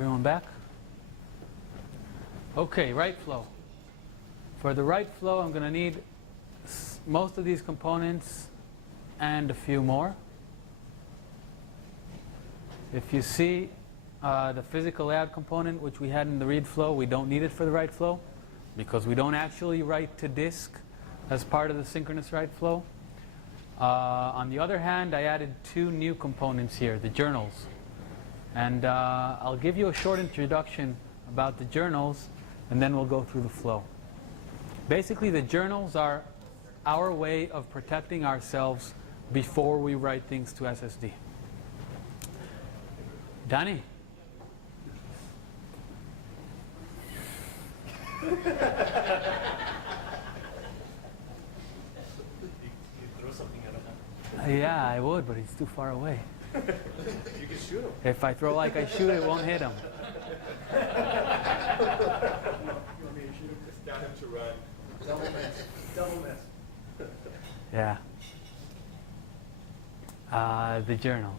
Everyone back? Okay, write flow. For the write flow, I'm going to need most of these components and a few more. If you see the physical layout component, which we had in the read flow, we don't need it for the write flow because we don't actually write to disk as part of the synchronous write flow. On the other hand, I added two new components here, the journals. And I'll give you a short introduction about the journals, and then we'll go through the flow. Basically, the journals are our way of protecting ourselves before we write things to SSD. Danny? You throw something at him. Yeah, I would, but he's too far away. You can shoot him. If I throw like I shoot, it won't hit him. You want me to shoot him? Just tell him to run. Double miss. Double miss. Yeah. The journals.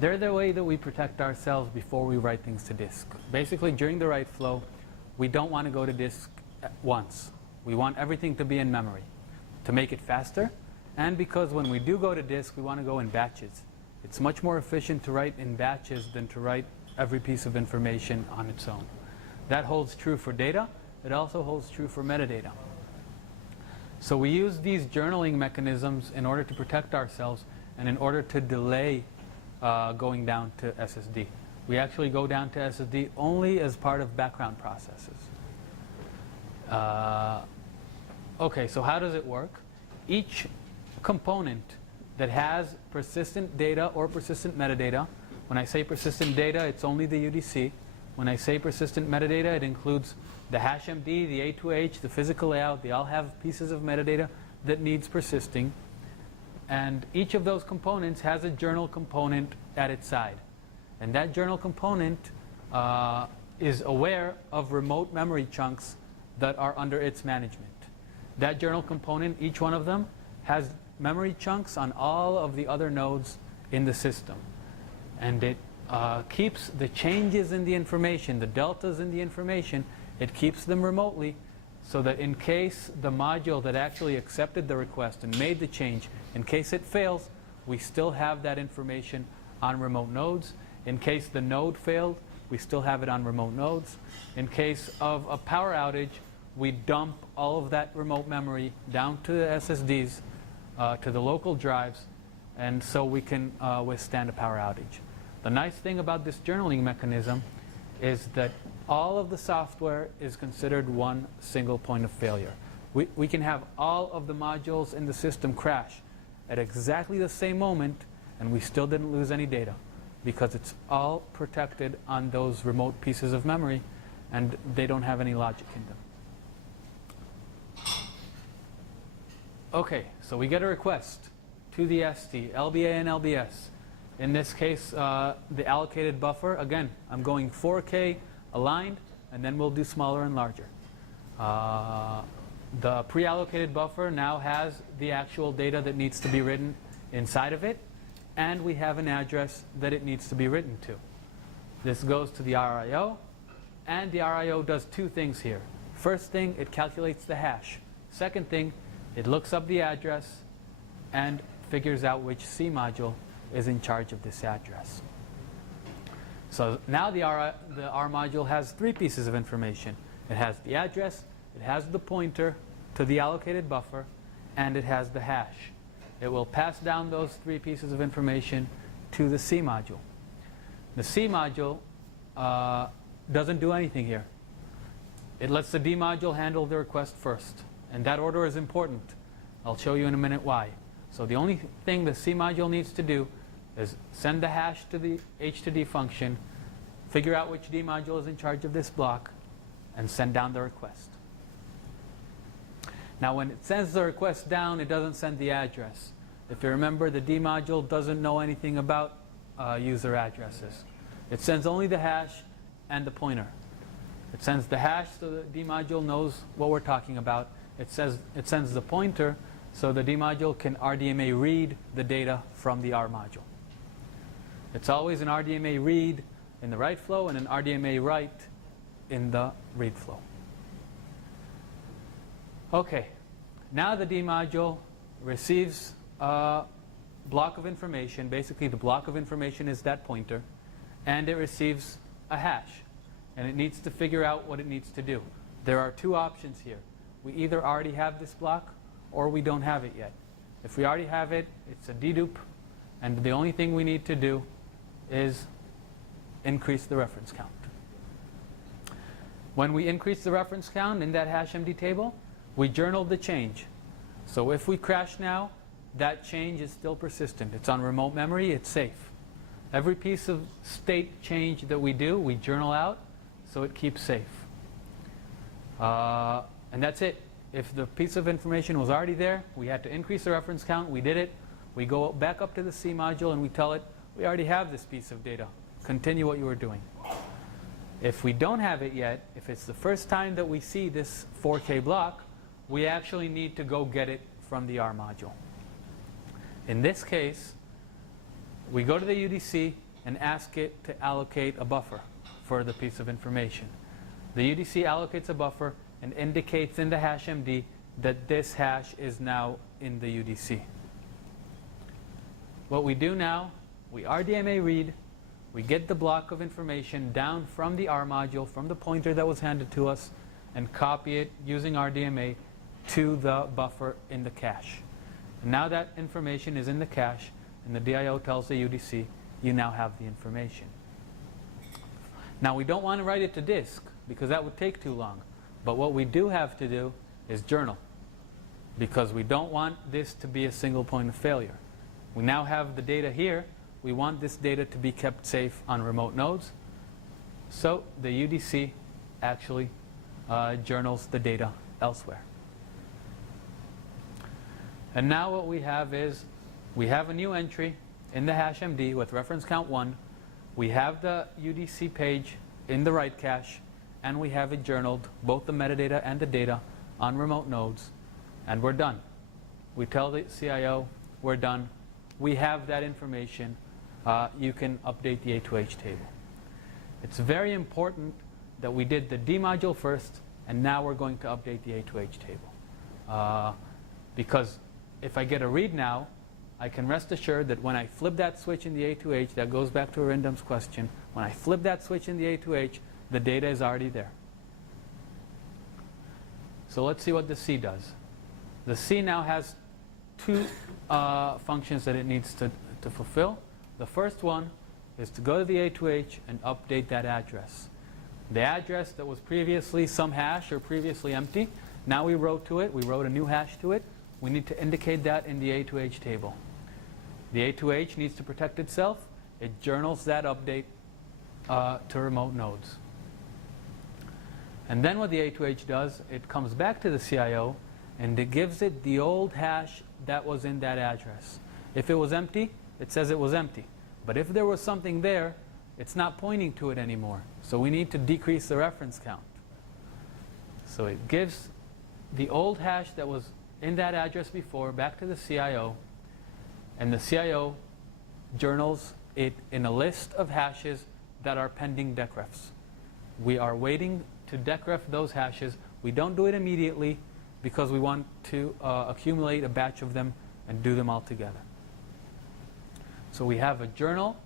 They're the way that we protect ourselves before we write things to disk. Basically, during the write flow, we don't want to go to disk at once. We want everything to be in memory to make it faster. And because when we do go to disk, we want to go in batches. It's much more efficient to write in batches than to write every piece of information on its own. That holds true for data. It also holds true for metadata. So we use these journaling mechanisms in order to protect ourselves and in order to delay going down to SSD. We actually go down to SSD only as part of background processes. Okay, so how does it work? Each component that has persistent data or persistent metadata. When I say persistent data, it's only the UDC. When I say persistent metadata, it includes the hashMD, the A2H, the physical layout. They all have pieces of metadata that needs persisting. And each of those components has a journal component at its side. And that journal component is aware of remote memory chunks that are under its management. That journal component, each one of them, has memory chunks on all of the other nodes in the system. And it keeps the changes in the information, the deltas in the information, it keeps them remotely so that in case the module that actually accepted the request and made the change, in case it fails, we still have that information on remote nodes. In case the node failed, we still have it on remote nodes. In case of a power outage, we dump all of that remote memory down to the SSDs, to the local drives, and so we can withstand a power outage. The nice thing about this journaling mechanism is that all of the software is considered one single point of failure. We can have all of the modules in the system crash at exactly the same moment, and we still didn't lose any data because it's all protected on those remote pieces of memory, and they don't have any logic in them. Okay, so we get a request to the ST, LBA and LBS. In this case, the allocated buffer, again, I'm going 4K aligned, and then we'll do smaller and larger. The pre-allocated buffer now has the actual data that needs to be written inside of it, and we have an address that it needs to be written to. This goes to the RIO, and the RIO does two things here. First thing, it calculates the hash. Second thing, it looks up the address and figures out which C module is in charge of this address. So now the R module has three pieces of information. It has the address, it has the pointer to the allocated buffer, and it has the hash. It will pass down those three pieces of information to the C module. The C module doesn't do anything here. It lets the D module handle the request first. And that order is important. I'll show you in a minute why. So the only thing the C module needs to do is send the hash to the H to D function, figure out which D module is in charge of this block, and send down the request. Now when it sends the request down, it doesn't send the address. If you remember, the D module doesn't know anything about user addresses. It sends only the hash and the pointer. It sends the hash so the D module knows what we're talking about. It sends the pointer so the D module can RDMA read the data from the R module. It's always an RDMA read in the write flow and an RDMA write in the read flow. Okay, now the D module receives a block of information. Basically, the block of information is that pointer, and it receives a hash, and it needs to figure out what it needs to do. There are two options here. We either already have this block or we don't have it yet. If we already have it, it's a dedupe, and the only thing we need to do is increase the reference count. When we increase the reference count in that HashMD table, we journal the change. So if we crash now, that change is still persistent. It's on remote memory, it's safe. Every piece of state change that we do, we journal out, so it keeps safe. And that's it. If the piece of information was already there, we had to increase the reference count, we did it. We go back up to the C module and we tell it, we already have this piece of data. Continue what you were doing. If we don't have it yet, if it's the first time that we see this 4K block, we actually need to go get it from the R module. In this case, we go to the UDC and ask it to allocate a buffer for the piece of information. The UDC allocates a buffer and indicates in the HashMD that this hash is now in the UDC. What we do now, we RDMA read, we get the block of information down from the R module, from the pointer that was handed to us, and copy it using RDMA to the buffer in the cache. And now that information is in the cache, and the DIO tells the UDC, you now have the information. Now we don't want to write it to disk, because that would take too long. But what we do have to do is journal, because we don't want this to be a single point of failure. We now have the data here. We want this data to be kept safe on remote nodes. So the UDC actually journals the data elsewhere. And now what we have is, we have a new entry in the HashMD with reference count 1. We have the UDC page in the write cache, and we have it journaled, both the metadata and the data, on remote nodes, and we're done. We tell the CIO, we're done. We have that information. You can update the A2H table. It's very important that we did the D module first, and now we're going to update the A2H table. Because if I get a read now, I can rest assured that when I flip that switch in the A2H, that goes back to Arindam's question, when I flip that switch in the A2H, the data is already there. So let's see what the C does. The C now has two functions that it needs to fulfill. The first one is to go to the A2H and update that address. The address that was previously some hash or previously empty, now we wrote to it, we wrote a new hash to it. We need to indicate that in the A2H table. The A2H needs to protect itself. It journals that update to remote nodes. And then what the A2H does, it comes back to the CIO and it gives it the old hash that was in that address. If it was empty, it says it was empty. But if there was something there, it's not pointing to it anymore. So we need to decrease the reference count. So it gives the old hash that was in that address before back to the CIO, and the CIO journals it in a list of hashes that are pending decrefs. We are waiting to decref those hashes. We don't do it immediately because we want to accumulate a batch of them and do them all together. So we have a journal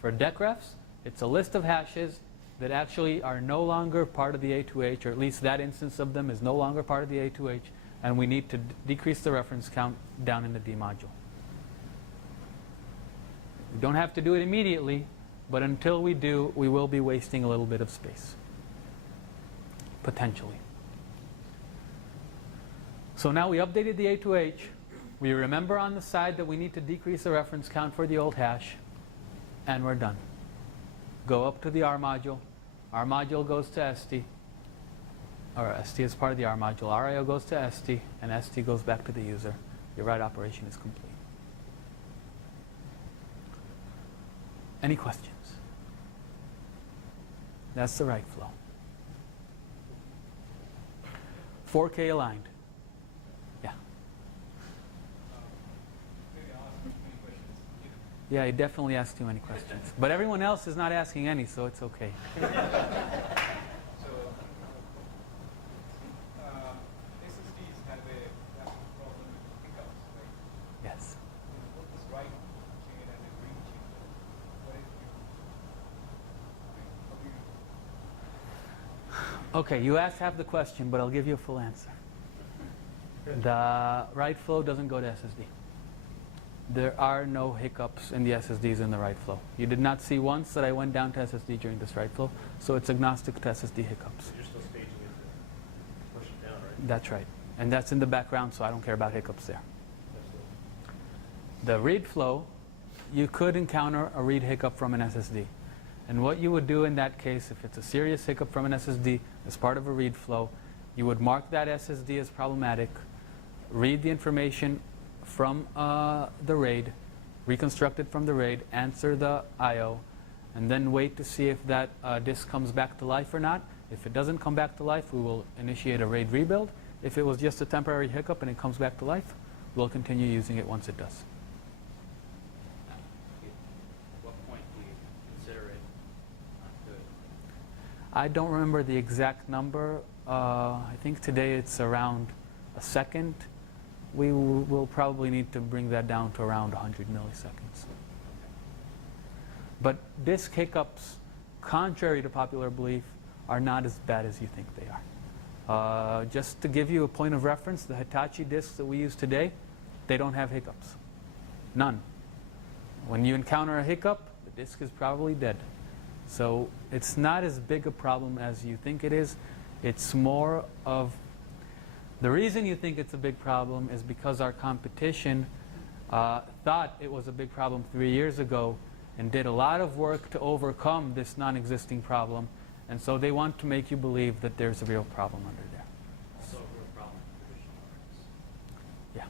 for decrefs. It's a list of hashes that actually are no longer part of the A2H, or at least that instance of them is no longer part of the A2H, and we need to decrease the reference count down in the D module. We don't have to do it immediately, but until we do, we will be wasting a little bit of space, potentially. So now we updated the A2H. We remember on the side that we need to decrease the reference count for the old hash, and we're done. Go up to the R module. R module goes to ST, or ST is part of the R module. RIO goes to ST, and ST goes back to the user. Your write operation is complete. Any questions? That's the write flow. 4K aligned. Yeah. Maybe I'll ask 20 questions. Yeah, he definitely asked too many questions. But everyone else is not asking any, so it's okay. So, SSDs have a problem with hiccups, right? Yes. What is write chain and a read chain? What is it? Okay, you asked half the question, but I'll give you a full answer. The write flow doesn't go to SSD. There are no hiccups in the SSDs in the write flow. You did not see once that I went down to SSD during this write flow, so it's agnostic to SSD hiccups. You're still staging it to push it down, right? That's right. And that's in the background, so I don't care about hiccups there. Absolutely. The read flow, you could encounter a read hiccup from an SSD. And what you would do in that case, if it's a serious hiccup from an SSD as part of a read flow, you would mark that SSD as problematic, read the information from the RAID, reconstruct it from the RAID, answer the I/O, and then wait to see if that disk comes back to life or not. If it doesn't come back to life, we will initiate a RAID rebuild. If it was just a temporary hiccup and it comes back to life, we'll continue using it once it does. At what point do you consider it not good? I don't remember the exact number. I think today it's around a second. We will probably need to bring that down to around 100 milliseconds. But disk hiccups, contrary to popular belief, are not as bad as you think they are. Just to give you a point of reference, the Hitachi disks that we use today, they don't have hiccups. None. When you encounter a hiccup, the disk is probably dead. So it's not as big a problem as you think it is. It's more of the reason you think it's a big problem is because our competition thought it was a big problem 3 years ago and did a lot of work to overcome this non-existing problem. And so they want to make you believe that there's a real problem under there. Also a real problem with traditional artists. Yeah.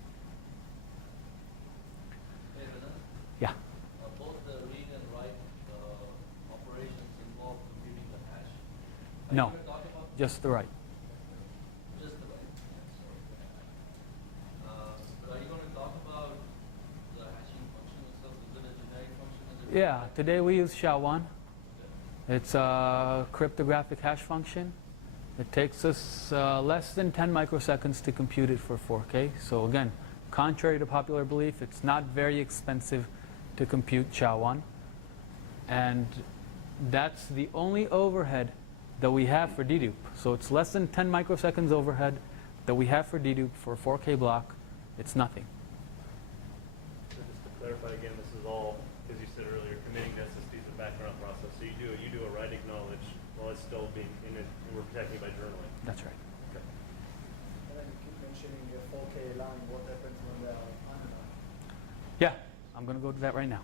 Hey, Vinod, Yeah. both the read and write operations involve computing the hash. Are No. you going to talk about Just the right. just the write? But are you going to talk about the hashing function itself? Is it a generic function? Is it Yeah. Today we use SHA-1. It's a cryptographic hash function. It takes us less than 10 microseconds to compute it for 4K. So again, contrary to popular belief, it's not very expensive to compute SHA-1. And that's the only overhead that we have for dedupe. So it's less than 10 microseconds overhead that we have for dedupe for a 4K block. It's nothing. So just to clarify again, this is all, as you said earlier, committing to SSD is a background process. So you do a write acknowledge while it's still being in it, and we're protecting by journaling. That's right. Okay. And then you keep mentioning the 4K line. What happens when they are unaligned? Yeah, I'm going to go to that right now.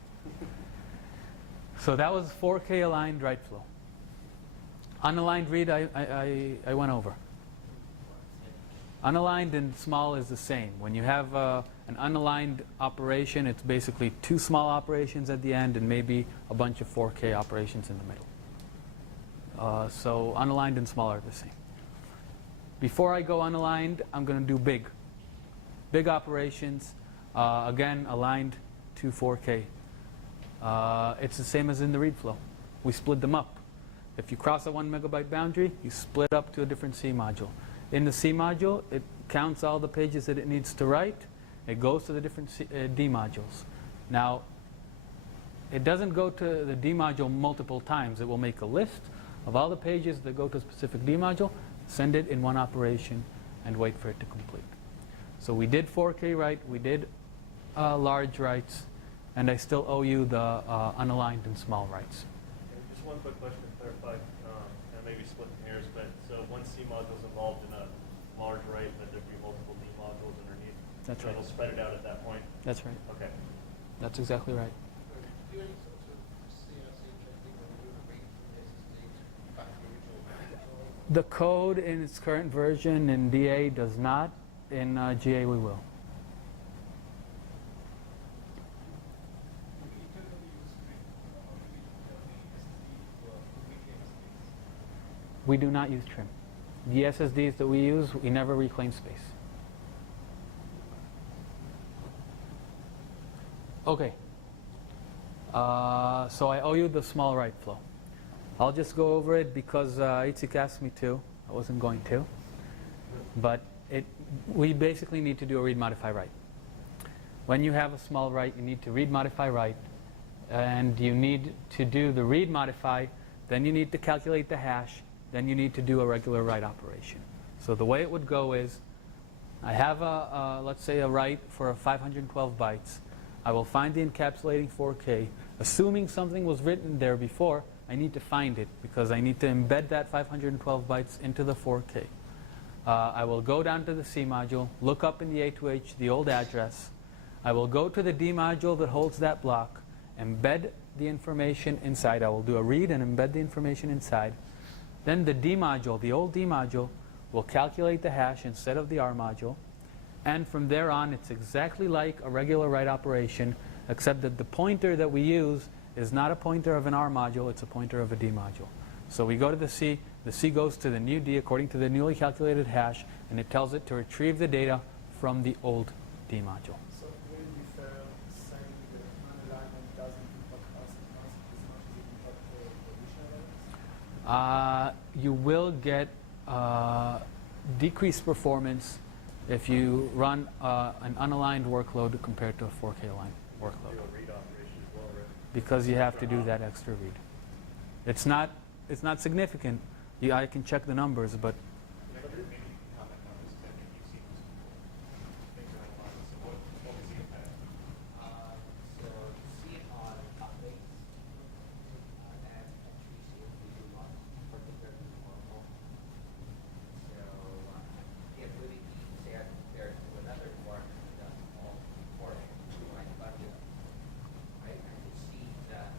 So that was 4K aligned write flow. Unaligned read I went over. Unaligned and small is the same. When you have an unaligned operation, it's basically two small operations at the end and maybe a bunch of 4K operations in the middle. So unaligned and small are the same. Before I go unaligned, I'm going to do big. Big operations, again, aligned to 4K. It's the same as in the read flow. We split them up. If you cross a 1 megabyte boundary, you split up to a different C module. In the C module, it counts all the pages that it needs to write. It goes to the different D modules. Now, it doesn't go to the D module multiple times. It will make a list of all the pages that go to a specific D module, send it in one operation, and wait for it to complete. So we did 4K write, we did large writes, and I still owe you the unaligned and small writes. And just one quick question to clarify, and maybe splitting hairs, but so one C module is involved in a large write, but there'd be multiple D modules underneath. That's so right. It'll spread it out at that point. That's right. Okay. That's exactly right. During sort of CRC checking when you do the read from the SSD back to the original. The code in its current version in DA does not. In GA we will. We do not use trim. The SSDs that we use, we never reclaim space. Okay. So I owe you the small write flow. I'll just go over it because Itzik asked me to. I wasn't going to. But we basically need to do a read, modify, write. When you have a small write, you need to read, modify, write. And you need to do the read, modify. Then you need to calculate the hash. Then you need to do a regular write operation. So the way it would go is, I have let's say a write for 512 bytes. I will find the encapsulating 4K. Assuming something was written there before, I need to find it because I need to embed that 512 bytes into the 4K. I will go down to the C module, look up in the A2H the old address. I will go to the D module that holds that block, embed the information inside. I will do a read and embed the information inside. Then the D module, the old D module, will calculate the hash instead of the R module. And from there on, it's exactly like a regular write operation, except that the pointer that we use is not a pointer of an R module, it's a pointer of a D module. So we go to the C goes to the new D according to the newly calculated hash, and it tells it to retrieve the data from the old D module. So will you prefer saying that unalignment doesn't impact us as much as it impacts the additional elements? You will get decreased performance if you run an unaligned workload compared to a 4K aligned workload. Do a read operation as well, right? Because you have to do that extra read. It's not significant. I can check the numbers, but Maybe you can comment on this, because I think you've seen this before. Things are online, so what was the impact? So see on updates, and actually see if we do one particularly normal. So it really say I compared to another environment that's all important to my budget. Right, I could see that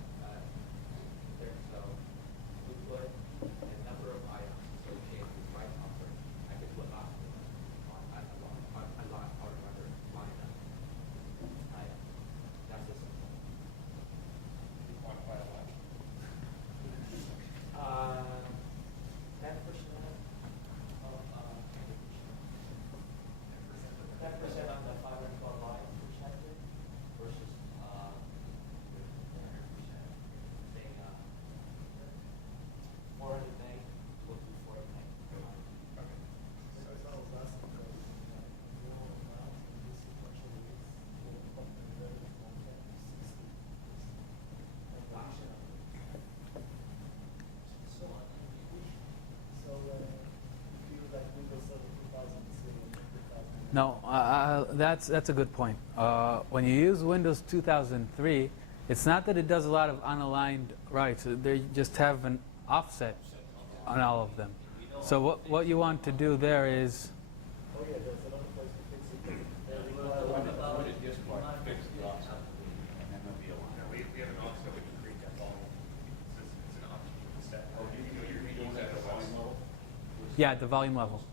there's throughput and number of items associated with my operation. I could put on a lot or another line item. That's a simple. You quantify a lot. 10% of 10% of the 512 lines protected versus 100%. Saying 400 meg will do 400 meg per line. Okay. So it's all less because your amount in this sequential reads will compare from 10 to 60. Additional. So on So feel like Windows Server 2000 is sitting at 2000. no, that's a good point. When you use Windows 2003, it's not that it does a lot of unaligned writes. They just have an offset on all of them. So what you want to do there is, Oh yeah, there's another place to fix it. They We're require talking one. about Would it just we might fix the have offset? to- And then there'll be a line. No, we have an offset we can create that volume. It's an option with the stack. Oh, you're doing that at the volume level? yeah, at the volume level.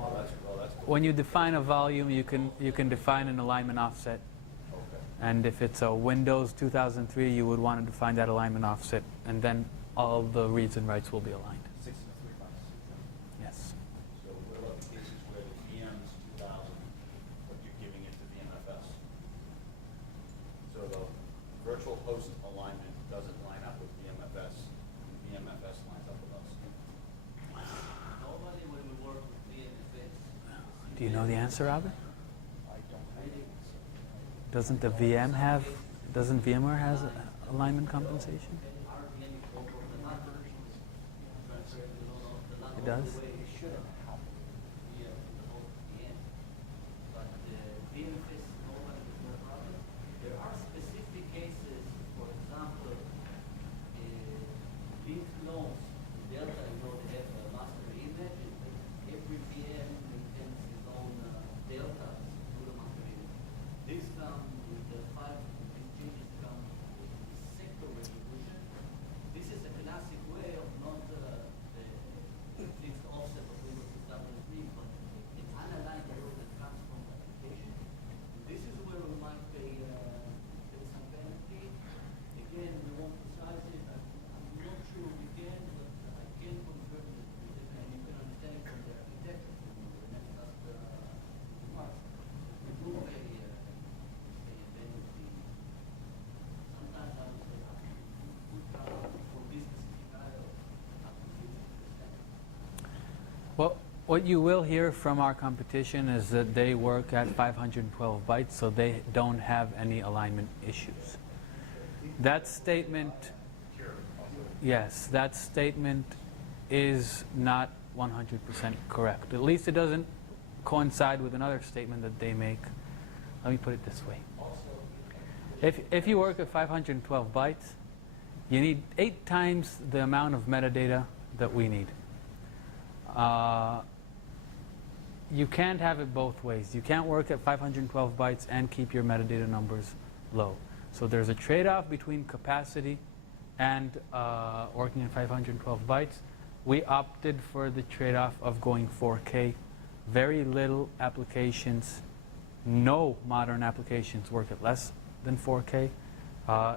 Oh, that's cool. When you define a volume, you can define an alignment offset. Okay. And if it's a Windows 2003, you would want to define that alignment offset, and then all the reads and writes will be aligned. 63 bucks. Yes. So what about the cases where the VM's 2000, but you're giving it to VMFS? So the virtual host alignment doesn't line up with VMFS, and VMFS lines up with us. Normally when we work with VMFS. Do you know the answer, Robert? I don't Doesn't the VM have? Doesn't VMware has alignment compensation? It does? It shouldn't happen. Yeah, the whole VM. But VMFS normally is no problem. There are specific cases, for example, link clones, Delta, they have a master image, and every VM maintains its own Delta to the master image. This come with the file, these changes come with sector resolution. This is a classic way of not the fixed offset of Windows 2003, but an unaligned error that comes from the application. This is where we might pay some penalty. Again, we won't precise it. I'm not sure we can, but I can What you will hear from our competition is that they work at 512 bytes, so they don't have any alignment issues. That statement, yes, that statement is not 100% correct. At least it doesn't coincide with another statement that they make. Let me put it this way. If you work at 512 bytes, you need 8 times the amount of metadata that we need. You can't have it both ways. You can't work at 512 bytes and keep your metadata numbers low. So there's a trade-off between capacity and working at 512 bytes. We opted for the trade-off of going 4K. Very little applications, no modern applications work at less than 4K.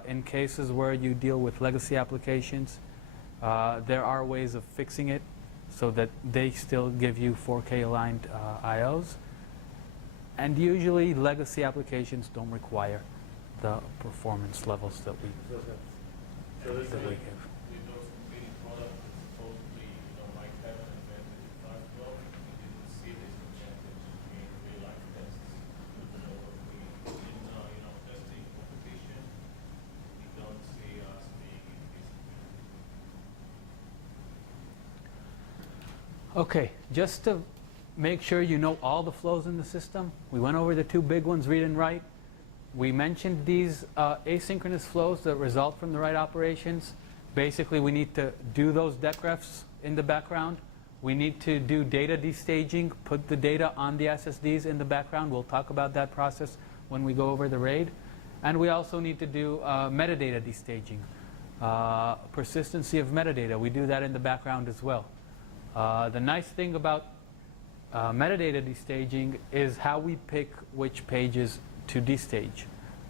In cases where you deal with legacy applications, there are ways of fixing it so that they still give you 4K aligned IOs. And usually legacy applications don't require the performance levels that we So this is give. With those competing products that supposedly, might have an advantage in 512, we didn't see this advantage in real life tests. In testing competition, we don't see us being in this. Okay, just to make sure you know all the flows in the system, we went over the 2 big ones, read and write. We mentioned these asynchronous flows that result from the write operations. Basically, we need to do those decrefs in the background. We need to do data destaging, put the data on the SSDs in the background. We'll talk about that process when we go over the RAID. And we also need to do metadata destaging, persistency of metadata. We do that in the background as well. The nice thing about metadata destaging is how we pick which pages to destage.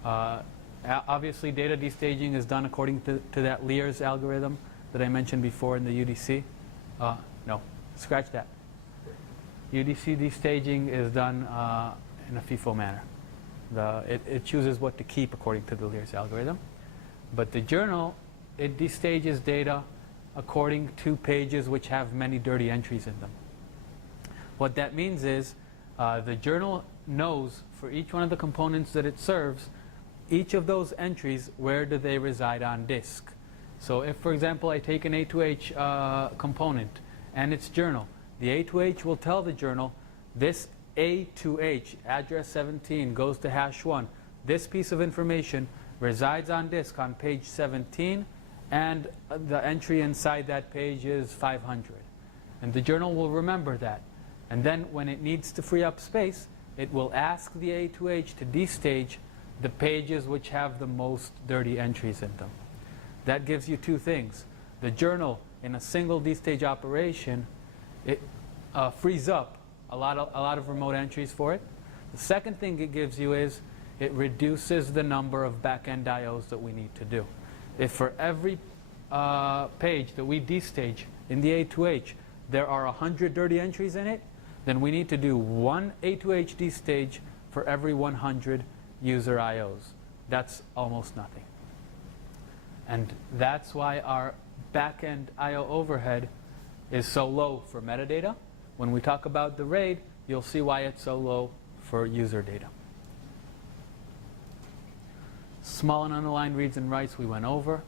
Obviously, data destaging is done according to that Lear's algorithm that I mentioned before in the UDC. No, scratch that. UDC destaging is done in a FIFO manner. It chooses what to keep according to the Lear's algorithm. But the journal, it destages data according to pages which have many dirty entries in them. What that means is the journal knows for each one of the components that it serves, each of those entries, where do they reside on disk. So if, for example, I take an A2H component and its journal, the A2H will tell the journal, this A2H, address 17, goes to hash 1. This piece of information resides on disk on page 17, and the entry inside that page is 500. And the journal will remember that. And then when it needs to free up space, it will ask the A2H to destage the pages which have the most dirty entries in them. That gives you 2 things. The journal, in a single destage operation, it frees up a lot of remote entries for it. The second thing it gives you is it reduces the number of back-end IOs that we need to do. If for every page that we destage in the A2H, there are 100 dirty entries in it, then we need to do 1 A2H destage for every 100 user IOs. That's almost nothing. And that's why our back-end IO overhead is so low for metadata. When we talk about the RAID, you'll see why it's so low for user data. Small and unaligned reads and writes we went over.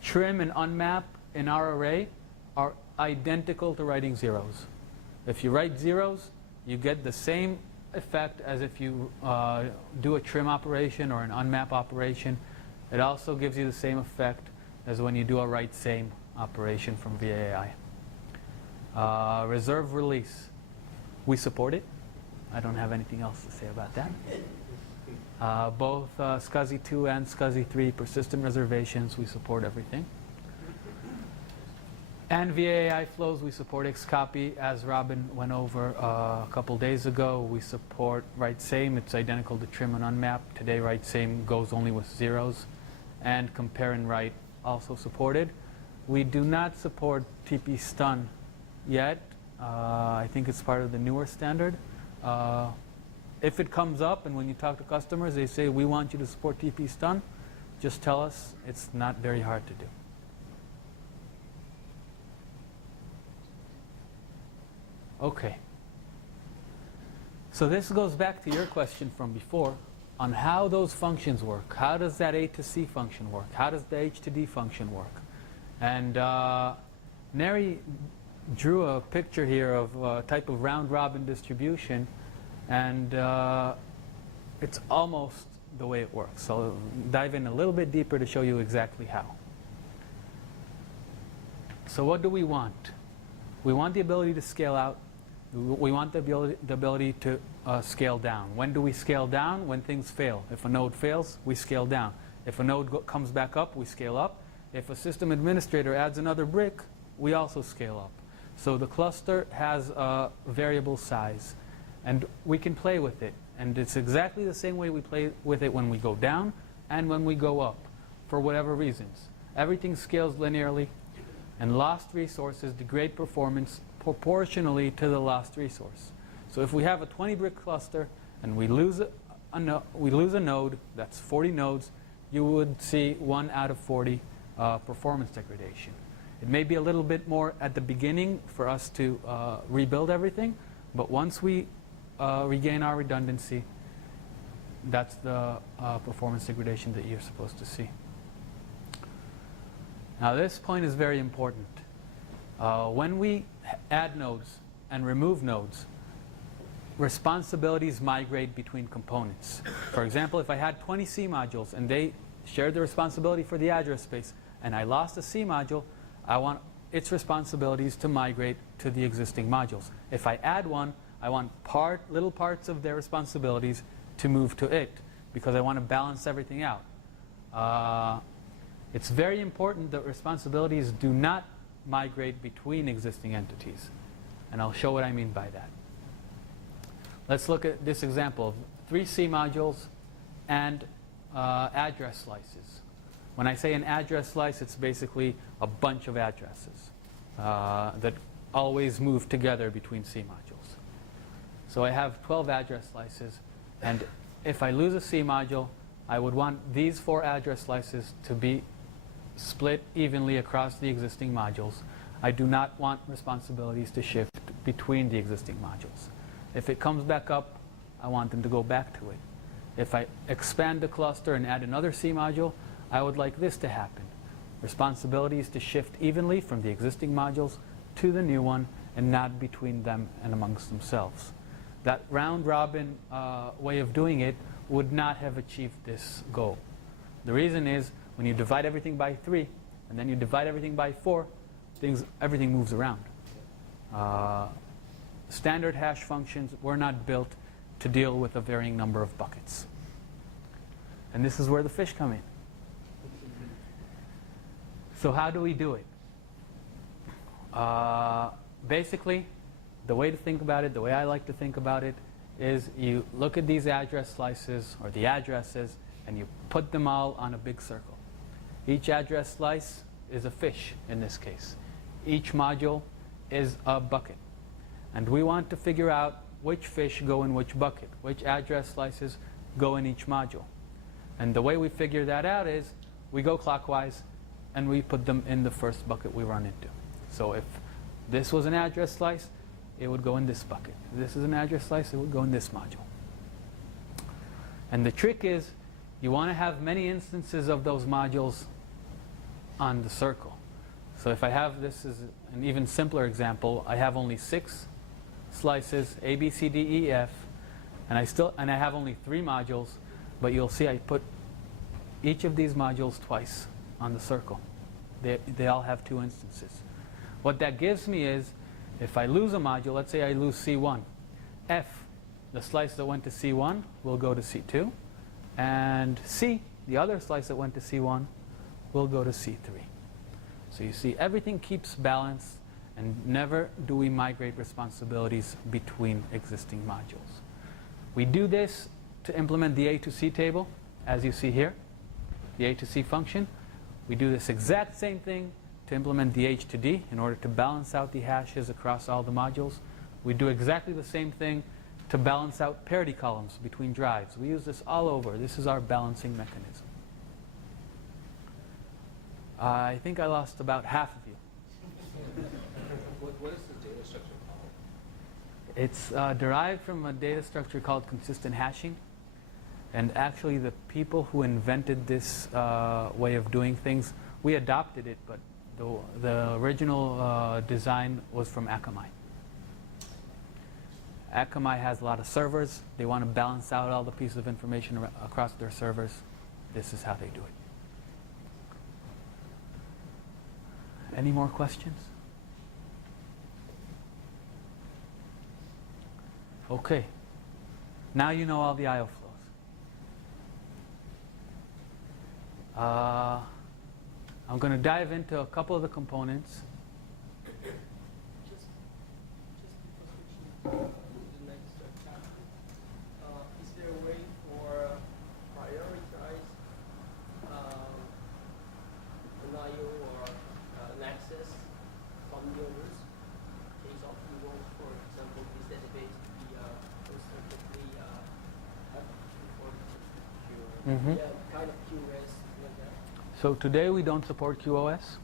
Trim and unmap in our array are identical to writing zeros. If you write zeros, you get the same effect as if you do a trim operation or an unmap operation. It also gives you the same effect as when you do a write same operation from VAI. Reserve release. We support it. I don't have anything else to say about that. Both SCSI 2 and SCSI 3 persistent reservations, we support everything. And VAI flows, we support Xcopy, as Robin went over a couple days ago. We support write same. It's identical to trim and unmap. Today, write same goes only with zeros. And compare and write, also supported. We do not support TP stun yet. I think it's part of the newer standard. If it comes up and when you talk to customers, they say, we want you to support TP stun, just tell us. It's not very hard to do. Okay. So this goes back to your question from before on how those functions work. How does that A to C function work? How does the H to D function work? And Neri drew a picture here of a type of round-robin distribution, and it's almost the way it works. So I'll dive in a little bit deeper to show you exactly how. So what do we want? We want the ability to scale out. We want the ability to scale down. When do we scale down? When things fail. If a node fails, we scale down. If a node comes back up, we scale up. If a system administrator adds another brick, we also scale up. So the cluster has a variable size, and we can play with it. And it's exactly the same way we play with it when we go down and when we go up, for whatever reasons. Everything scales linearly, and lost resources degrade performance proportionally to the lost resource. So if we have a 20-brick cluster and we lose a node, that's 40 nodes, you would see 1 out of 40 performance degradation. It may be a little bit more at the beginning for us to rebuild everything, but once we regain our redundancy, that's the performance degradation that you're supposed to see. Now this point is very important. When we add nodes and remove nodes, responsibilities migrate between components. For example, if I had 20 C modules and they shared the responsibility for the address space, and I lost a C module, I want its responsibilities to migrate to the existing modules. If I add one, I want little parts of their responsibilities to move to it, because I want to balance everything out. It's very important that responsibilities do not migrate between existing entities. And I'll show what I mean by that. Let's look at this example of 3 C modules and address slices. When I say an address slice, it's basically a bunch of addresses that always move together between C modules. So I have 12 address slices, and if I lose a C module, I would want these 4 address slices to be split evenly across the existing modules. I do not want responsibilities to shift between the existing modules. If it comes back up, I want them to go back to it. If I expand the cluster and add another C module, I would like this to happen. Responsibilities to shift evenly from the existing modules to the new one, and not between them and amongst themselves. That round-robin way of doing it would not have achieved this goal. The reason is, when you divide everything by 3, and then you divide everything by 4, everything moves around. Standard hash functions were not built to deal with a varying number of buckets. And this is where the fish come in. So how do we do it? Basically, the way to think about it, the way I like to think about it, is you look at these address slices, or the addresses, and you put them all on a big circle. Each address slice is a fish in this case. Each module is a bucket. And we want to figure out which fish go in which bucket, which address slices go in each module. And the way we figure that out is we go clockwise and we put them in the first bucket we run into. So if this was an address slice, it would go in this bucket. If this is an address slice, it would go in this module. And the trick is, you want to have many instances of those modules on the circle. So if I have, this is an even simpler example, I have only 6 slices, A, B, C, D, E, F, and I have only 3 modules, but you'll see I put each of these modules twice on the circle. They all have 2 instances. What that gives me is, if I lose a module, let's say I lose C1, F, the slice that went to C1, will go to C2, and C, the other slice that went to C1, will go to C3. So you see, everything keeps balance, and never do we migrate responsibilities between existing modules. We do this to implement the A to C table, as you see here, the A to C function. We do this exact same thing to implement the H to D in order to balance out the hashes across all the modules. We do exactly the same thing to balance out parity columns between drives. We use this all over. This is our balancing mechanism. I think I lost about half of you. What is the data structure It's derived from a data structure called consistent hashing. And actually, the people who invented this way of doing things, we adopted it, but the original design was from Akamai. Akamai has a lot of servers. They want to balance out all the pieces of information across their servers. This is how they do it. Any more questions? Okay. Now you know all the I/O flows. I'm going to dive into a couple of the components. Just before switching to the next chapter, is there a way for prioritize an IO or an access from the others? Case of you want, for example, this database to be constantly Mhm. kind of QoS like that. So today we don't support QoS.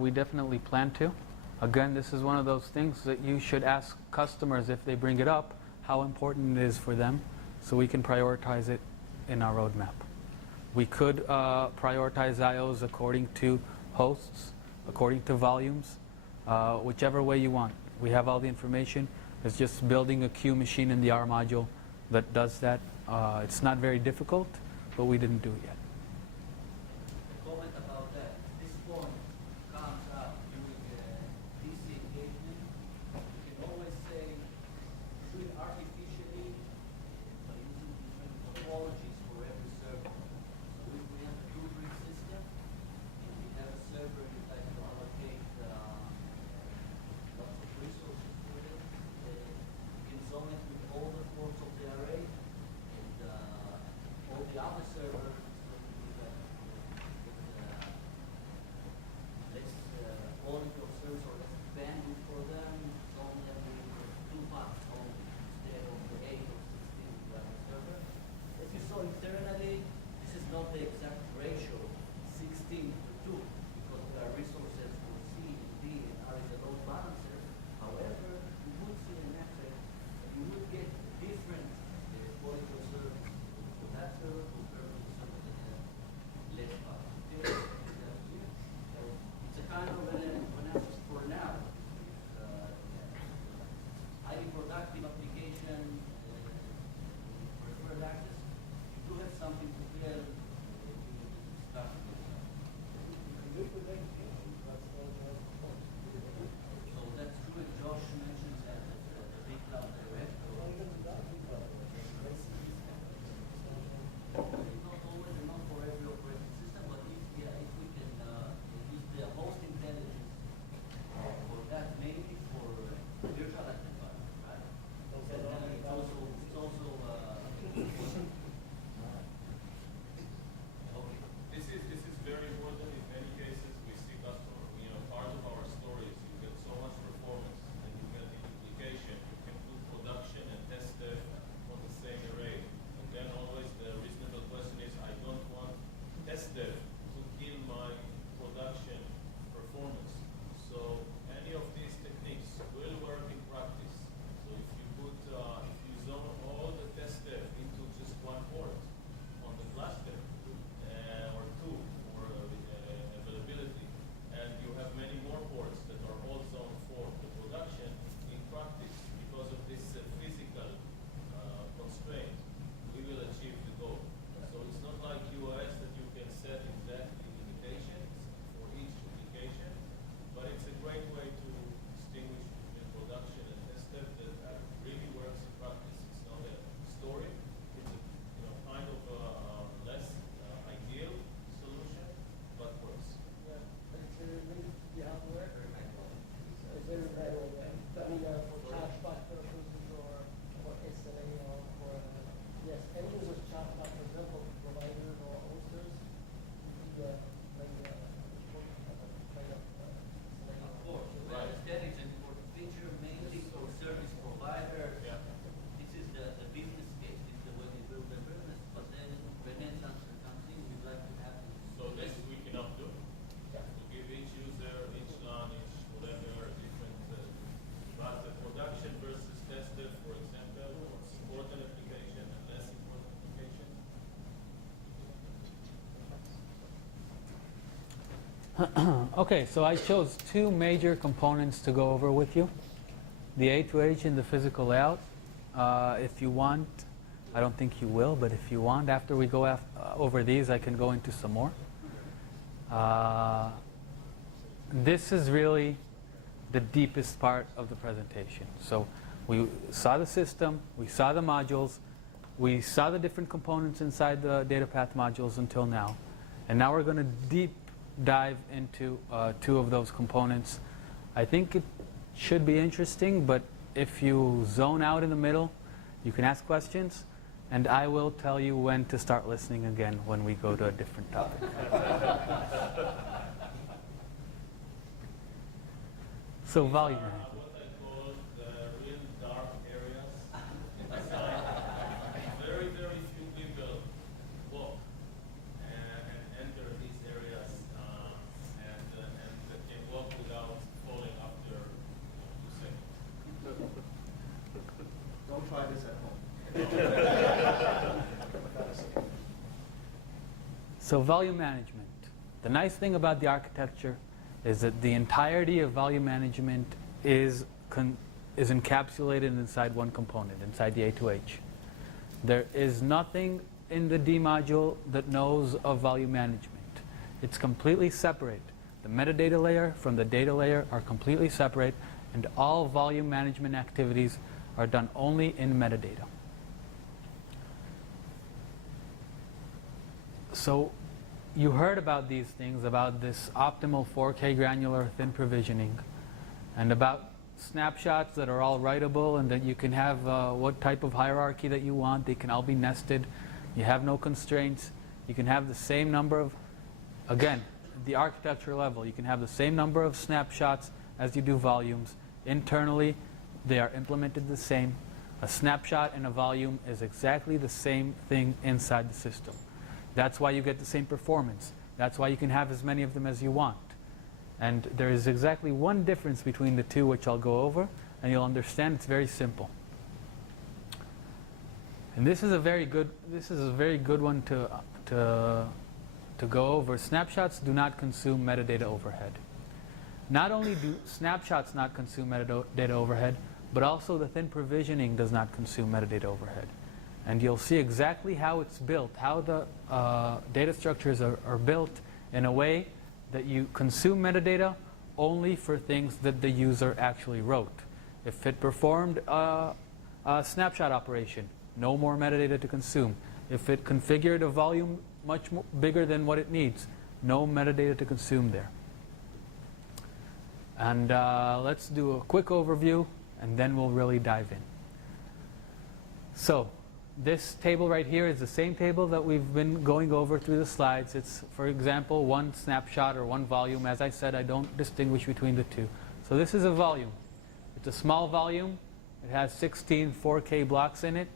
We definitely plan to. Again, this is one of those things that you should ask customers if they bring it up, how important it is for them, so we can prioritize it in our roadmap. We could prioritize IOs according to hosts, according to volumes, whichever way you want. We have all the information. It's just building a queue machine in the R module that does that. It's not very difficult, but we didn't do it yet. Comment about that. This point comes up during DC engagement. You can always say, do it artificially by using different topologies for every server. So if we have a two-grid system, and we have a server you'd like to allocate lots of resources to it, you can zone it with all the ports of the array, and all the other servers, Okay, so I chose two major components to go over with you. The A to H and the physical layout. If you want, I don't think you will, but if you want, after we go over these, I can go into some more. This is really the deepest part of the presentation. So we saw the system, we saw the modules, we saw the different components inside the data path modules until now. And now we're going to deep dive into two of those components. I think it should be interesting, but if you zone out in the middle, you can ask questions, and I will tell you when to start listening again when we go to a different topic. So volume management. What I call the real dark areas inside. Very, very few people walk and enter these areas and can walk without falling after 2 seconds. Don't try this at home. So volume management. The nice thing about the architecture is that the entirety of volume management is encapsulated inside one component, inside the A to H. There is nothing in the D module that knows of volume management. It's completely separate. The metadata layer from the data layer are completely separate, and all volume management activities are done only in metadata. So you heard about these things, about this optimal 4K granular thin provisioning, and about snapshots that are all writable and that you can have what type of hierarchy that you want. They can all be nested. You have no constraints. You can have the same number of, again, the architecture level, you can have the same number of snapshots as you do volumes. Internally, they are implemented the same. A snapshot and a volume is exactly the same thing inside the system. That's why you get the same performance. That's why you can have as many of them as you want. And there is exactly one difference between the two, which I'll go over, and you'll understand it's very simple. And this is a very good one to go over. Snapshots do not consume metadata overhead. Not only do snapshots not consume metadata overhead, but also the thin provisioning does not consume metadata overhead. And you'll see exactly how it's built, how the data structures are built in a way that you consume metadata only for things that the user actually wrote. If it performed a snapshot operation, no more metadata to consume. If it configured a volume much bigger than what it needs, no metadata to consume there. And let's do a quick overview, and then we'll really dive in. So this table right here is the same table that we've been going over through the slides. It's, for example, one snapshot or one volume. As I said, I don't distinguish between the two. So this is a volume. It's a small volume. It has 16 4K blocks in it.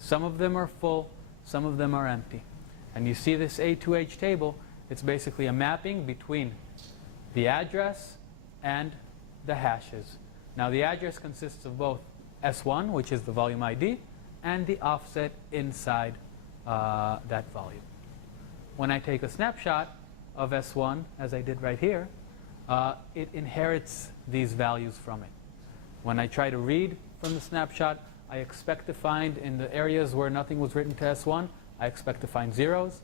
Some of them are full, some of them are empty. And you see this A to H table, it's basically a mapping between the address and the hashes. Now the address consists of both S1, which is the volume ID, and the offset inside that volume. When I take a snapshot of S1, as I did right here, it inherits these values from it. When I try to read from the snapshot, I expect to find in the areas where nothing was written to S1, I expect to find zeros.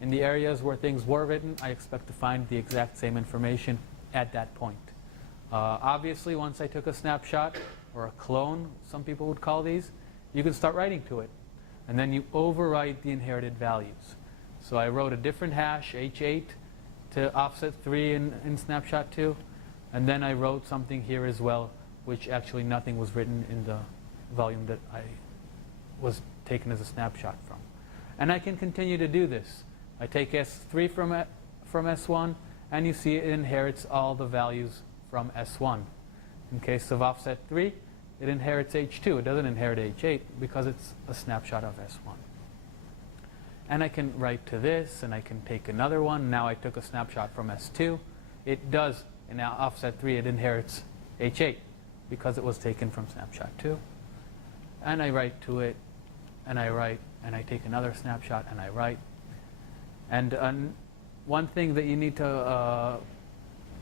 In the areas where things were written, I expect to find the exact same information at that point. Obviously, once I took a snapshot, or a clone, some people would call these, you can start writing to it. And then you overwrite the inherited values. So I wrote a different hash, H8, to offset 3 in snapshot 2. And then I wrote something here as well, which actually nothing was written in the volume that I was taken as a snapshot from. And I can continue to do this. I take S3 from S1, and you see it inherits all the values from S1. In case of offset 3, it inherits H2. It doesn't inherit H8 because it's a snapshot of S1. And I can write to this, and I can take another one. Now I took a snapshot from S2. It does, in offset 3, it inherits H8 because it was taken from snapshot 2. And I write to it, and I write, and I take another snapshot, and I write. And one thing that you need to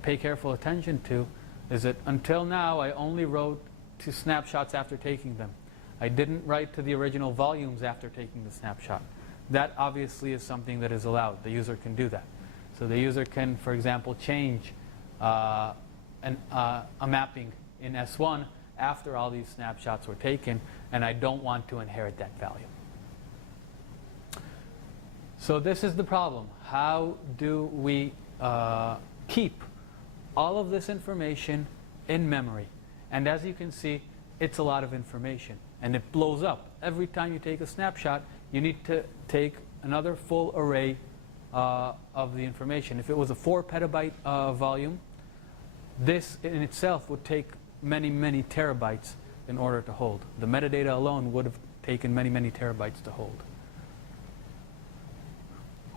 pay careful attention to is that until now I only wrote to snapshots after taking them. I didn't write to the original volumes after taking the snapshot. That obviously is something that is allowed. The user can do that. So the user can, for example, change a mapping in S1 after all these snapshots were taken, and I don't want to inherit that value. So this is the problem. How do we keep all of this information in memory? And as you can see, it's a lot of information, and it blows up. Every time you take a snapshot, you need to take another full array of the information. If it was a 4 petabyte volume, this in itself would take many, many terabytes in order to hold. The metadata alone would have taken many, many terabytes to hold.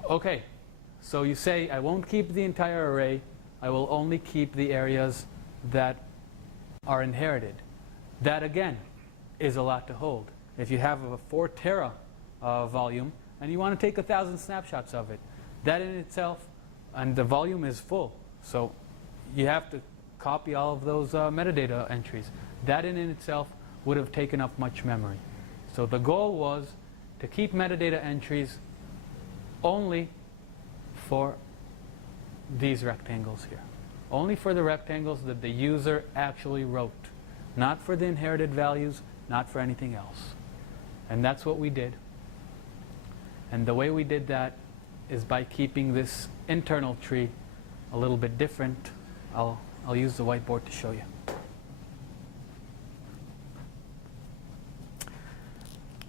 Okay, so you say, I won't keep the entire array. I will only keep the areas that are inherited. That, again, is a lot to hold. If you have a 4 tera volume and you want to take 1,000 snapshots of it, that in itself, and the volume is full, so you have to copy all of those metadata entries. That in itself would have taken up much memory. So the goal was to keep metadata entries only for these rectangles here. Only for the rectangles that the user actually wrote. Not for the inherited values, not for anything else. And that's what we did. And the way we did that is by keeping this internal tree a little bit different. I'll use the whiteboard to show you.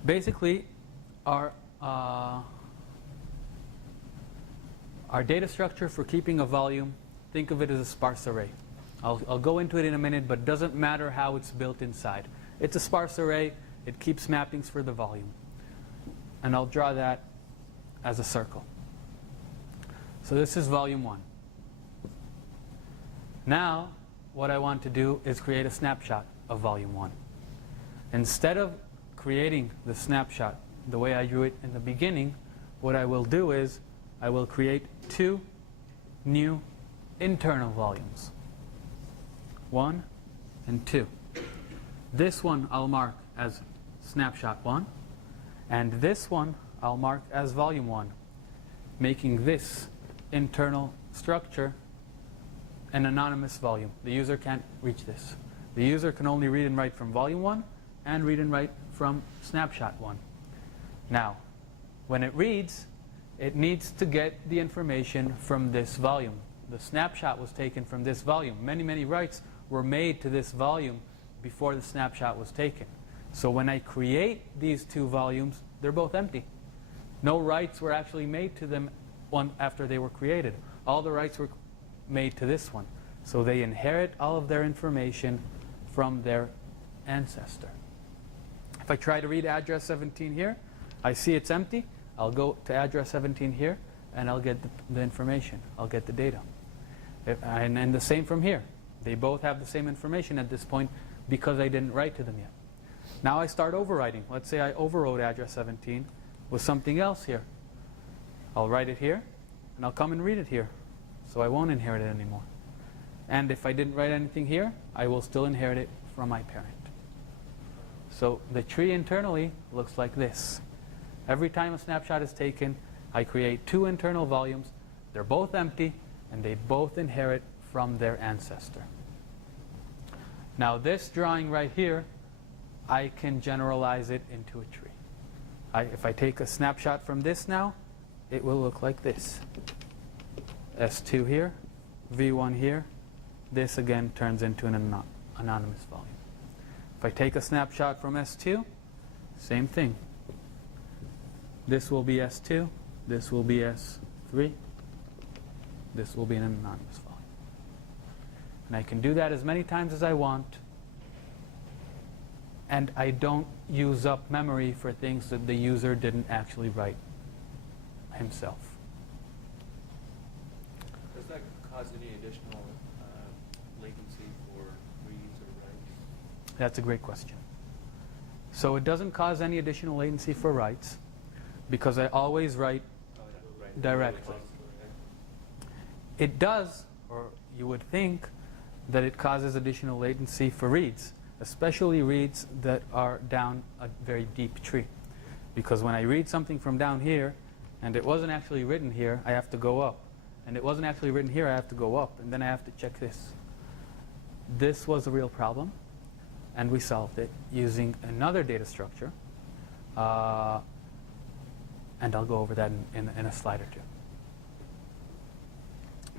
Basically, our data structure for keeping a volume, think of it as a sparse array. I'll go into it in a minute, but it doesn't matter how it's built inside. It's a sparse array. It keeps mappings for the volume. And I'll draw that as a circle. So this is volume 1. Now, what I want to do is create a snapshot of volume 1. Instead of creating the snapshot the way I drew it in the beginning, what I will do is I will create 2 new internal volumes. 1 and 2. This one I'll mark as snapshot 1, and this one I'll mark as volume 1, making this internal structure an anonymous volume. The user can't reach this. The user can only read and write from volume 1 and read and write from snapshot 1. Now, when it reads, it needs to get the information from this volume. The snapshot was taken from this volume. Many, many writes were made to this volume before the snapshot was taken. So when I create these 2 volumes, they're both empty. No writes were actually made to them after they were created. All the writes were made to this one. So they inherit all of their information from their ancestor. If I try to read address 17 here, I see it's empty. I'll go to address 17 here, and I'll get the information. I'll get the data. And the same from here. They both have the same information at this point because I didn't write to them yet. Now I start overwriting. Let's say I overwrote address 17 with something else here. I'll write it here, and I'll come and read it here. So I won't inherit it anymore. And if I didn't write anything here, I will still inherit it from my parent. So the tree internally looks like this. Every time a snapshot is taken, I create 2 internal volumes. They're both empty, and they both inherit from their ancestor. Now this drawing right here, I can generalize it into a tree. If I take a snapshot from this now, it will look like this. S2 here, V1 here. This again turns into an anonymous volume. If I take a snapshot from S2, same thing. This will be S2, this will be S3, this will be an anonymous volume. And I can do that as many times as I want, and I don't use up memory for things that the user didn't actually write himself. Does that cause any additional latency for reads or writes? That's a great question. So it doesn't cause any additional latency for writes because I always write directly. It does, or you would think that it causes additional latency for reads, especially reads that are down a very deep tree. Because when I read something from down here, and it wasn't actually written here, I have to go up. And it wasn't actually written here, I have to go up. And then I have to check this. This was a real problem, and we solved it using another data structure. And I'll go over that in a slide or two.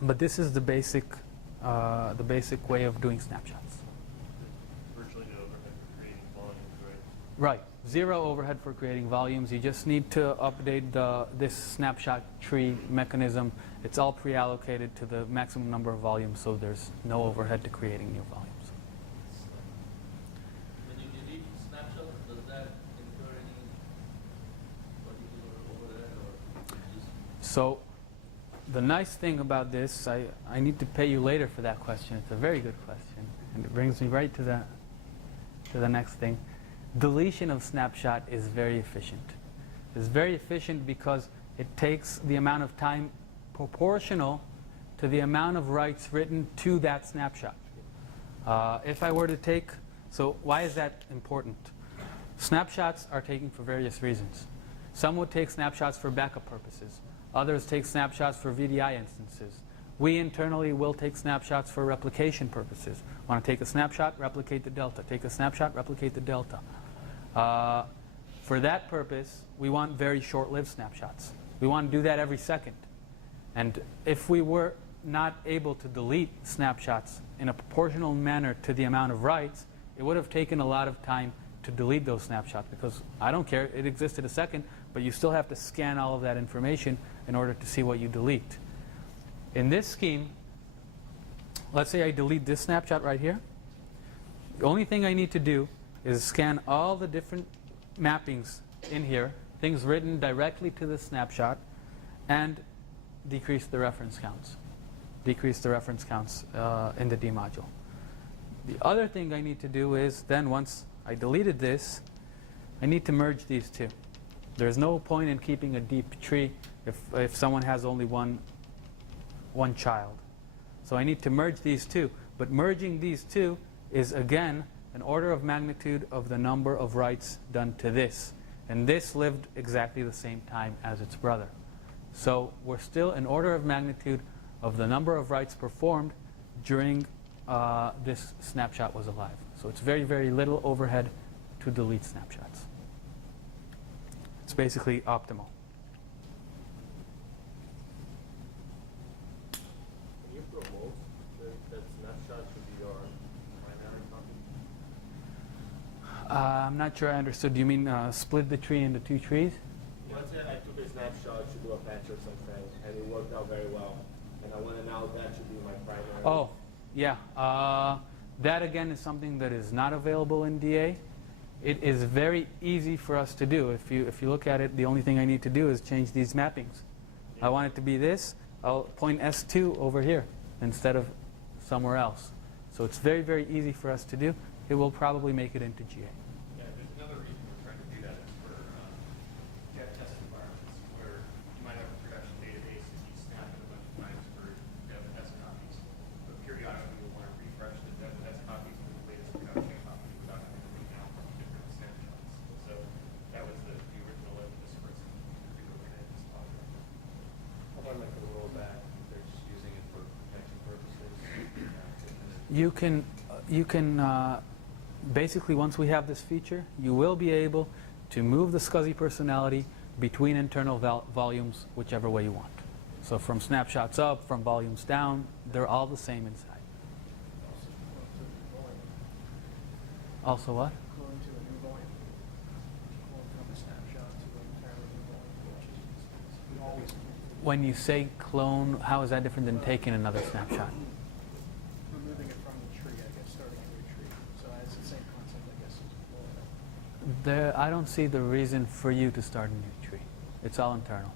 But this is the basic way of doing snapshots. Virtually no overhead for creating volumes, right? Right. Zero overhead for creating volumes. You just need to update this snapshot tree mechanism. It's all pre-allocated to the maximum number of volumes, so there's no overhead to creating new volumes. When you delete snapshots, does that incur any particular overhead or just? So the nice thing about this, I need to pay you later for that question. It's a very good question, and it brings me right to the next thing. Deletion of snapshot is very efficient. It's very efficient because it takes the amount of time proportional to the amount of writes written to that snapshot. If I were to take, so why is that important? Snapshots are taken for various reasons. Some would take snapshots for backup purposes. Others take snapshots for VDI instances. We internally will take snapshots for replication purposes. Want to take a snapshot, replicate the delta. Take a snapshot, replicate the delta. For that purpose, we want very short-lived snapshots. We want to do that every second. And if we were not able to delete snapshots in a proportional manner to the amount of writes, it would have taken a lot of time to delete those snapshots, because I don't care, it existed a second, but you still have to scan all of that information in order to see what you delete. In this scheme, let's say I delete this snapshot right here. The only thing I need to do is scan all the different mappings in here, things written directly to the snapshot, and decrease the reference counts. Decrease the reference counts in the D module. The other thing I need to do is then, once I deleted this, I need to merge these two. There's no point in keeping a deep tree if someone has only one child. So I need to merge these two. But merging these two is, again, an order of magnitude of the number of writes done to this. And this lived exactly the same time as its brother. So we're still an order of magnitude of the number of writes performed during this snapshot was alive. So it's very, very little overhead to delete snapshots. It's basically optimal. Can you promote that snapshot should be your primary copy? I'm not sure I understood. Do you mean split the tree into two trees? Let's say I took a snapshot to do a patch or something, and it worked out very well. And I want to now that should be my primary. Oh, yeah. That, again, is something that is not available in DA. It is very easy for us to do. If you look at it, the only thing I need to do is change these mappings. I want it to be this. I'll point S2 over here instead of somewhere else. So it's very, very easy for us to do. It will probably make it into GA. Yeah, there's another reason we're trying to do that is for dev test environments where you might have a production database and you snap it a bunch of times for dev test copies. But periodically you'll want to refresh the dev test copies with the latest production copy without having to recount different snapshots. So that was the original impetus for us to go ahead and this project. How about like a rollback? They're just using it for protection purposes. You can basically, once we have this feature, you will be able to move the SCSI personality between internal volumes whichever way you want. So from snapshots up, from volumes down, they're all the same inside. Also what? Clone to a new volume. Clone from a snapshot to an entirely new volume, which is we always When you say clone, how is that different than taking another snapshot? removing it from the tree, I guess, starting a new tree. So it's the same concept, I guess, as before. I don't see the reason for you to start a new tree. It's all internal.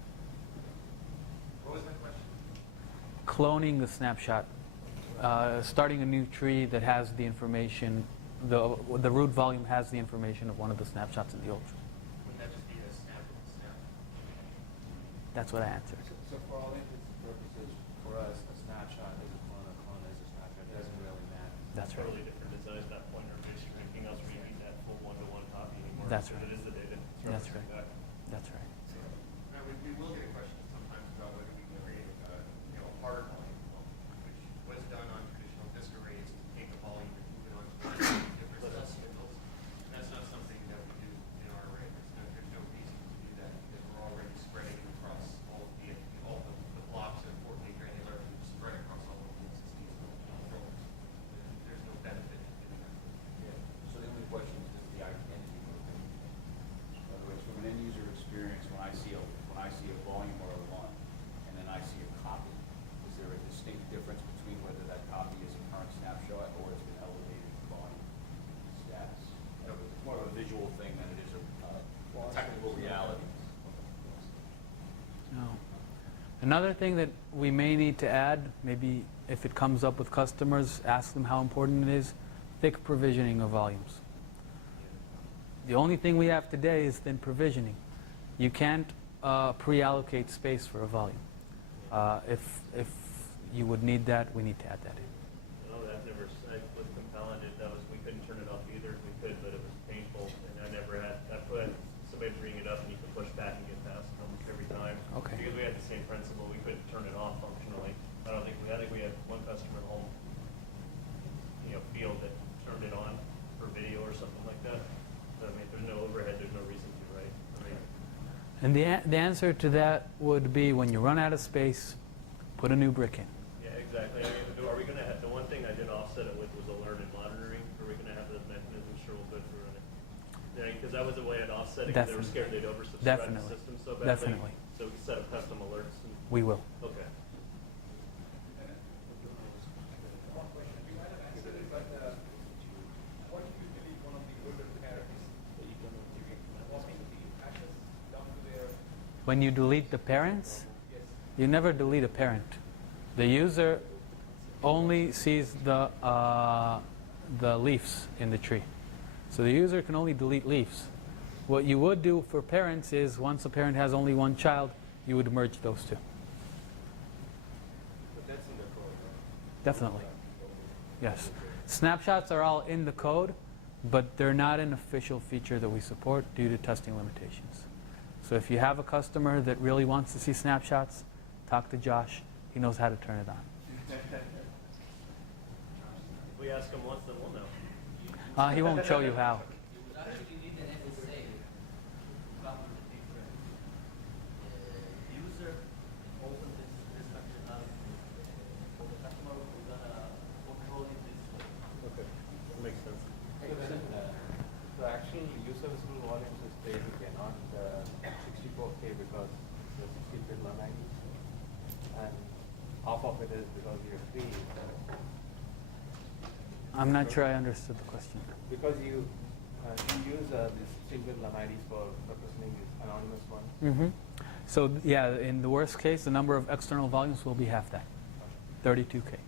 What was my question? Cloning the snapshot, starting a new tree that has the information, the root volume has the information of one of the snapshots in the old tree. Wouldn't that just be a snap with a snap? That's what I answered. So for all intents and purposes, for us, a snapshot is a clone is That's right. Totally different design at that point, or basically anything else where you need that full one-to-one copy anymore. That's because right. It is the data. It's That's referencing right. back. That's right. Now, we will get a question sometimes about whether we can create, a hard volume, which was done on traditional disk arrays to take the volume and move it onto different subsystems. And that's not something that we do in our array. There's no reason to do that because we're already spreading it across all the blocks of 4K granularity spread across all of the existing controllers. There's no benefit in doing that. Yeah. So the only question is, does the identity move? In other words, from an end user experience, when I see a volume or a one, and then I see a copy, is there a distinct difference between whether that copy is a current snapshot or it's been elevated in volume status? It's more of a visual thing than it is a technical reality. No. Another thing that we may need to add, maybe if it comes up with customers, ask them how important it is, thick provisioning of volumes. The only thing we have today is thin provisioning. You can't pre-allocate space for a volume. If you would need that, we need to add that in. No, I've never, with Compellin, we couldn't turn it off either. We could, but it was painful, and I put somebody bring it up, and you can push back and get past them every time. Okay. Because we had the same principle, we couldn't turn it off functionally. I think we had one customer at home, field that turned it on for video or something like that. But, I mean, if there's no overhead, there's no reason to, right? I mean, And the answer to that would be when you run out of space, put a new brick in. yeah, exactly. I mean, are we going to have, the one thing I did offset it with was alert and monitoring. Are we going to have those mechanisms? Sure, we'll go through it. Because that was the way I'd offset it, because they were scared they'd oversubscribe Definitely. the system so badly. Definitely. So we set up custom alerts. And, We will. okay. One question, you might have answered it, but what if you delete one of the older parents? You can copy the access down to their, When you delete the parents, yes. you never delete a parent. The user only sees the leaves in the tree. So the user can only delete leaves. What you would do for parents is, once a parent has only one child, you would merge those two. But that's in the code, right? Definitely. Yes. Snapshots are all in the code, but they're not an official feature that we support due to testing limitations. So if you have a customer that really wants to see snapshots, talk to Josh. He knows how to turn it on. If we ask them once, then we'll know. He won't show you how. You would actually need an SSA to cover the different user open this functionality. For the customer, we're gonna control it this way. Okay. That makes sense. So actual user visible volumes is basically not 64K because it's a 16-bit LAN ID, and half of it is because you're free. I'm not sure I understood the question. Because you use these 16-bit LAN IDs for representing these anonymous ones. So yeah, in the worst case, the number of external volumes will be half that, 32K.